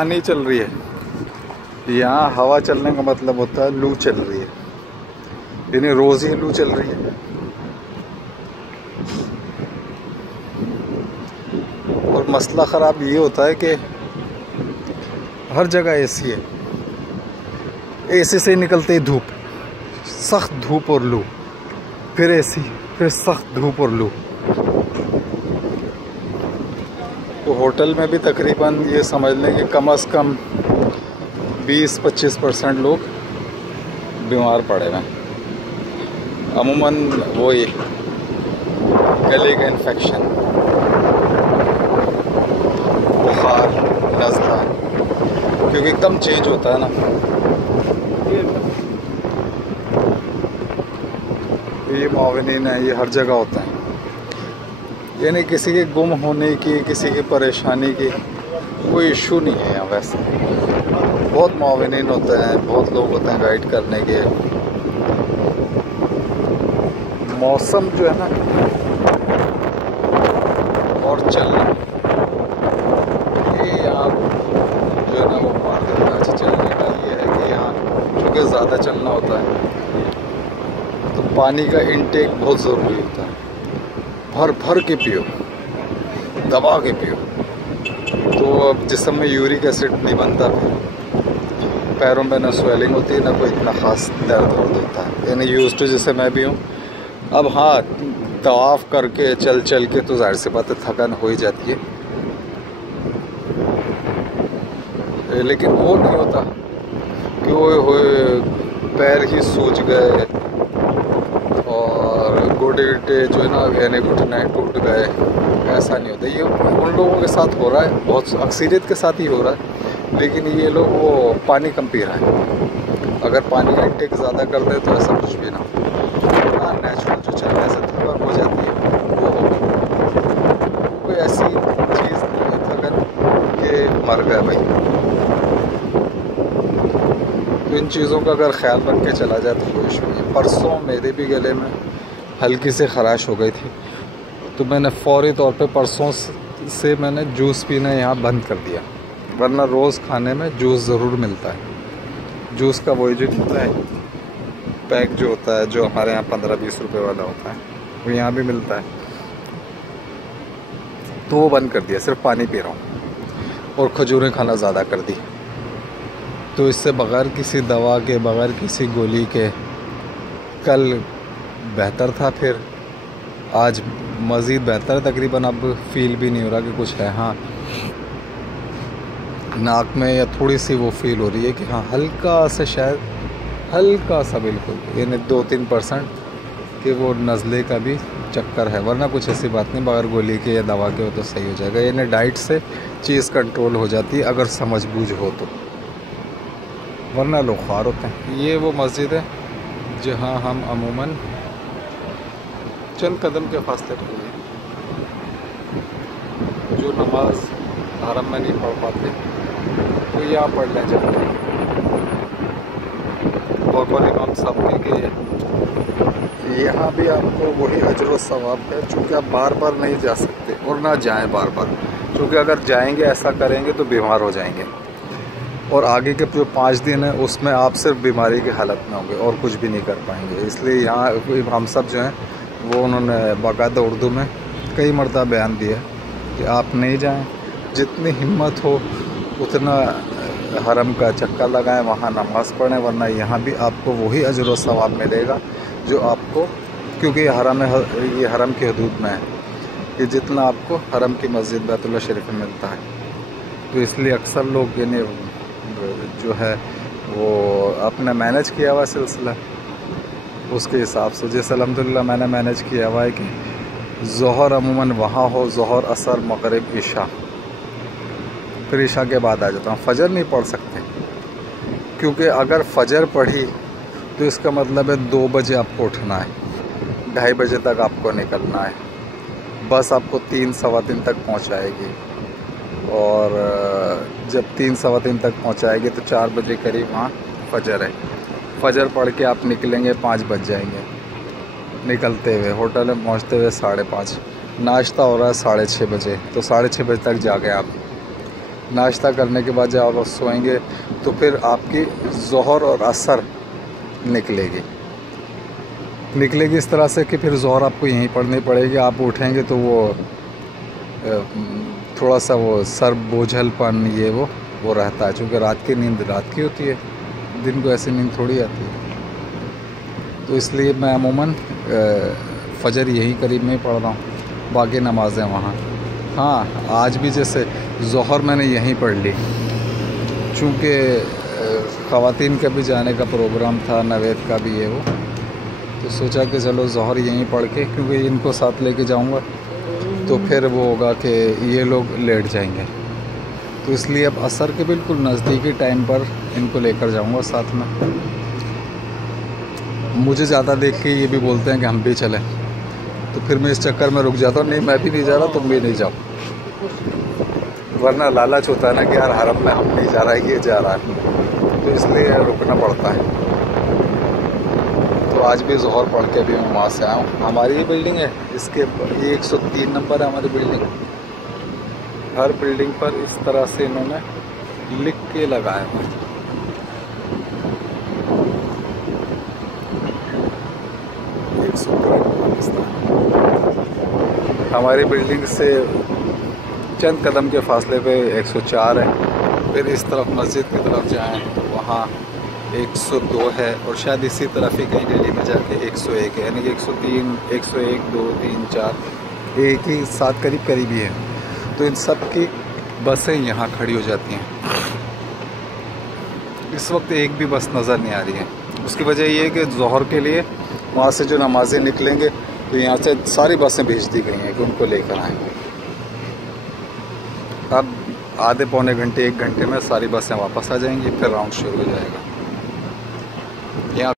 हवा नहीं चल रही है। यहाँ हवा चलने का मतलब होता है लू चल रही है, यानी रोज़ ही लू चल रही है। और मसला ख़राब ये होता है कि हर जगह एसी है, एसी से निकलते ही धूप, सख्त धूप और लू, फिर एसी, फिर सख्त धूप और लू। तो होटल में भी तकरीबन ये समझ लें कि कम से कम 20-25% लोग बीमार पड़े हुए हैं। अमूमन वही गले का इन्फेक्शन, बुखार, नज़ला, क्योंकि एकदम चेंज होता है ना। ये मुआविनीन है, ये हर जगह होता है, यानी किसी के गुम होने की, किसी की परेशानी की कोई इशू नहीं है यहाँ। वैसे बहुत मुआविनीन होते हैं, बहुत लोग होते हैं गाइड करने के। मौसम जो है ना और चलना, ये यहाँ जो है ना वो मार देता है। चलने का ये है कि यहाँ चूँकि ज़्यादा चलना होता है तो पानी का इंटेक बहुत ज़रूरी होता है। भर भर के पियो, दबा के पियो। तो अब जिस्म में यूरिक एसिड नहीं बनता, पैरों में ना स्वेलिंग होती है, ना कोई इतना ख़ास दर्द होता है, यानी यूज़ टू जैसे मैं भी हूँ। अब हाँ, तवाफ़ करके चल चल के तो जाहिर सी बात है थकान हो ही जाती है, लेकिन वो नहीं होता कि वो पैर ही सूज गए और गोडे जो है ना यानी घुटने टूट गए, ऐसा नहीं होता। ये उन लोगों के साथ हो रहा है, बहुत अक्सरियत के साथ ही हो रहा है। लेकिन ये लोग वो पानी कम पी रहा है। अगर पानी का इंटेक ज़्यादा कर दे तो ऐसा कुछ भी ना हो, नेचुरल जो चलने से थकान हो जाती है वो होगी। कोई ऐसी चीज़ नहीं है थकान के मर गए भाई। तो इन चीज़ों का अगर ख्याल रख के चला जाए तो कोई इशू नहीं। परसों मेरे भी गले में हल्की से ख़राश हो गई थी, तो मैंने फ़ौरी तौर पे परसों से मैंने जूस पीना यहाँ बंद कर दिया, वरना रोज़ खाने में जूस ज़रूर मिलता है। जूस का वही जो होता है पैक जो होता है, जो हमारे यहाँ 15-20 रुपए वाला होता है, वो यहाँ भी मिलता है। तो वो बंद कर दिया, सिर्फ पानी पी रहा हूँ और खजूरें खाना ज़्यादा कर दी। तो इससे बग़ैर किसी दवा के, बग़ैर किसी गोली के कल बेहतर था, फिर आज मज़ीद बेहतर है। तकरीबन अब फील भी नहीं हो रहा कि कुछ है। हाँ, नाक में या थोड़ी सी वो फील हो रही है कि हाँ हल्का सा, शायद हल्का सा, बिल्कुल यानी 2-3% कि वो नज़ले का भी चक्कर है, वरना कुछ ऐसी बात नहीं। बगैर गोली के या दवा के हो तो सही हो जाएगा। यानी डाइट से चीज़ कंट्रोल हो जाती है अगर समझ बूझ हो तो, वरना लोग ख्वार होते हैं। ये वो मस्जिद है जहाँ हम अमूमन चंद कदम के फासले पर हैं। जो नमाज हरम में नहीं पढ़ पाते तो यहाँ पढ़ लें जाते हैं। और इमाम साहब के यहाँ भी आपको वही अजर व सवाब है, चूँकि आप बार बार नहीं जा सकते और ना जाएं बार बार, क्योंकि अगर जाएंगे ऐसा करेंगे तो बीमार हो जाएंगे। और आगे के जो 5 दिन है उसमें आप सिर्फ बीमारी की हालत में होंगे और कुछ भी नहीं कर पाएंगे। इसलिए यहाँ इमाम साहब जो हैं वो उन्होंने बाकायदा उर्दू में कई मरतबा बयान दिया कि आप नहीं जाएं, जितनी हिम्मत हो उतना हरम का चक्कर लगाएं, वहाँ नमाज़ पढ़ें, वरना यहाँ भी आपको वही अजर व सवाब मिलेगा जो आपको, क्योंकि ये हरम की हदूद में है, कि जितना आपको हरम की मस्जिद बैतुल्लाह शरीफ में मिलता है। तो इसलिए अक्सर लोग यानी जो है वो अपना मैनेज किया हुआ सिलसिला उसके हिसाब से, जैसे अल्हम्दुलिल्लाह मैंने मैनेज किया हुआ है कि ज़ोहर अमूमन वहाँ हो, ज़ोहर, असर, मगरिब, इशा, फिर इशा के बाद आ जाता हूँ। फ़जर नहीं पढ़ सकते, क्योंकि अगर फ़जर पढ़ी तो इसका मतलब है 2 बजे आपको उठना है, 2:30 बजे तक आपको निकलना है, बस आपको 3-3:15 तक पहुँचाएगी, और जब 3-3:15 तक पहुँचाएगी तो 4 बजे करीब वहाँ फ़जर है। फ़जर पढ़ के आप निकलेंगे 5 बज जाएंगे निकलते हुए, होटल में पहुँचते हुए 5:30, नाश्ता हो रहा है 6:30 बजे, तो 6:30 बजे तक जागे आप। नाश्ता करने के बाद जब आप सोएंगे तो फिर आपकी ज़ोहर और असर निकलेगी इस तरह से कि फिर ज़ोहर आपको यहीं पढ़नी पड़ेगी। आप उठेंगे तो वो थोड़ा सा वो सर बोझलपन ये वो रहता है, क्योंकि रात की नींद रात की होती है, दिन को ऐसी नींद थोड़ी आती है। तो इसलिए मैं अमूमन फ़जर यहीं करीब में ही पढ़ रहा हूँ, बाकी नमाज़ें वहाँ। हाँ, आज भी जैसे ज़ोहर मैंने यहीं पढ़ ली, चूँकि ख़वातीन का भी जाने का प्रोग्राम था, नवेद का भी है वो, तो सोचा कि चलो ज़ोहर यहीं पढ़ के, क्योंकि इनको साथ लेके जाऊँगा तो फिर वो होगा कि ये लोग लेट जाएंगे, तो इसलिए अब असर के बिल्कुल नज़दीकी टाइम पर इनको लेकर जाऊँगा साथ में। मुझे ज़्यादा देख के ये भी बोलते हैं कि हम भी चलें, तो फिर मैं इस चक्कर में रुक जाता हूँ, नहीं मैं भी नहीं जा रहा, तुम भी नहीं जाओ, वरना लालच होता है ना कि यार हरम में हम नहीं जा रहा है, ये जा रहा है, तो इसलिए रुकना पड़ता है। तो आज भी ज़ोहर पढ़ के भी मैं वहाँ से आया हूँ। हमारी ये बिल्डिंग है, इसके ये 103 नंबर है हमारी बिल्डिंग। हर बिल्डिंग पर इस तरह से इन्होंने लिख के लगाया हुआ है। हमारी बिल्डिंग से चंद कदम के फासले पे 104 है। फिर इस तरफ मस्जिद की तरफ जाएं तो वहाँ 102 है, और शायद इसी तरफ ही कहीं गली में जाके 101 है, यानी कि 103, 101, 2, 3, 4 एक ही साथ करीब ही है। तो इन सब की बसें यहाँ खड़ी हो जाती हैं। इस वक्त एक भी बस नज़र नहीं आ रही है। उसकी वजह ये है कि ज़ोहर के लिए वहाँ से जो नमाज़ें निकलेंगे तो यहाँ से सारी बसें भेज दी गई हैं कि उनको लेकर आएँ। अब आधे पौने घंटे 1 घंटे में सारी बसें वापस आ जाएंगी, फिर राउंड शुरू हो जाएगा। यहाँ